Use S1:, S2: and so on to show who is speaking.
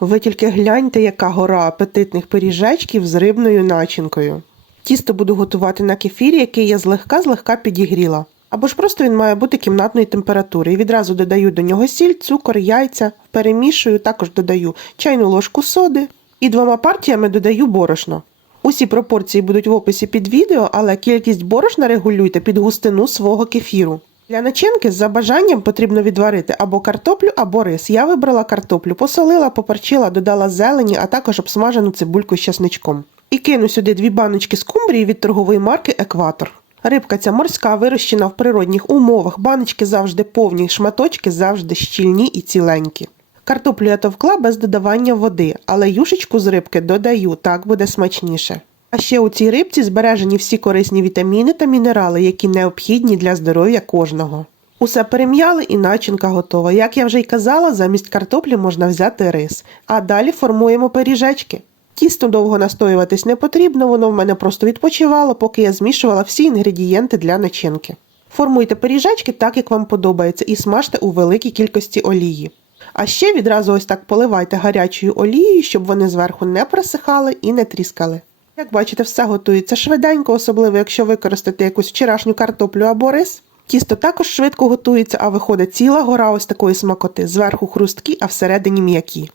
S1: Ви тільки гляньте, яка гора апетитних пиріжечків з рибною начинкою. Тісто буду готувати на кефірі, який я злегка-злегка підігріла. Або ж просто він має бути кімнатної температури. І відразу додаю до нього сіль, цукор, яйця, перемішую, також додаю чайну ложку соди і двома партіями додаю борошно. Усі пропорції будуть в описі під відео, але кількість борошна регулюйте під густину свого кефіру. Для начинки за бажанням потрібно відварити або картоплю, або рис. Я вибрала картоплю, посолила, поперчила, додала зелені, а також обсмажену цибульку з часничком. І кину сюди дві баночки скумбрії від торгової марки Екватор. Рибка ця морська, вирощена в природних умовах, баночки завжди повні, шматочки завжди щільні і ціленькі. Картоплю я товкла без додавання води, але юшечку з рибки додаю, так буде смачніше. А ще у цій рибці збережені всі корисні вітаміни та мінерали, які необхідні для здоров'я кожного. Усе перем'яли і начинка готова. Як я вже й казала, замість картоплі можна взяти рис. А далі формуємо пиріжечки. Тісто довго настоюватись не потрібно, воно в мене просто відпочивало, поки я змішувала всі інгредієнти для начинки. Формуйте пиріжечки так, як вам подобається, і смажте у великій кількості олії. А ще відразу ось так поливайте гарячою олією, щоб вони зверху не просихали і не тріскали. Як бачите, все готується швиденько, особливо якщо використати якусь вчорашню картоплю або рис. Тісто також швидко готується, а виходить ціла гора ось такої смакоти. Зверху хрусткі, а всередині м'які.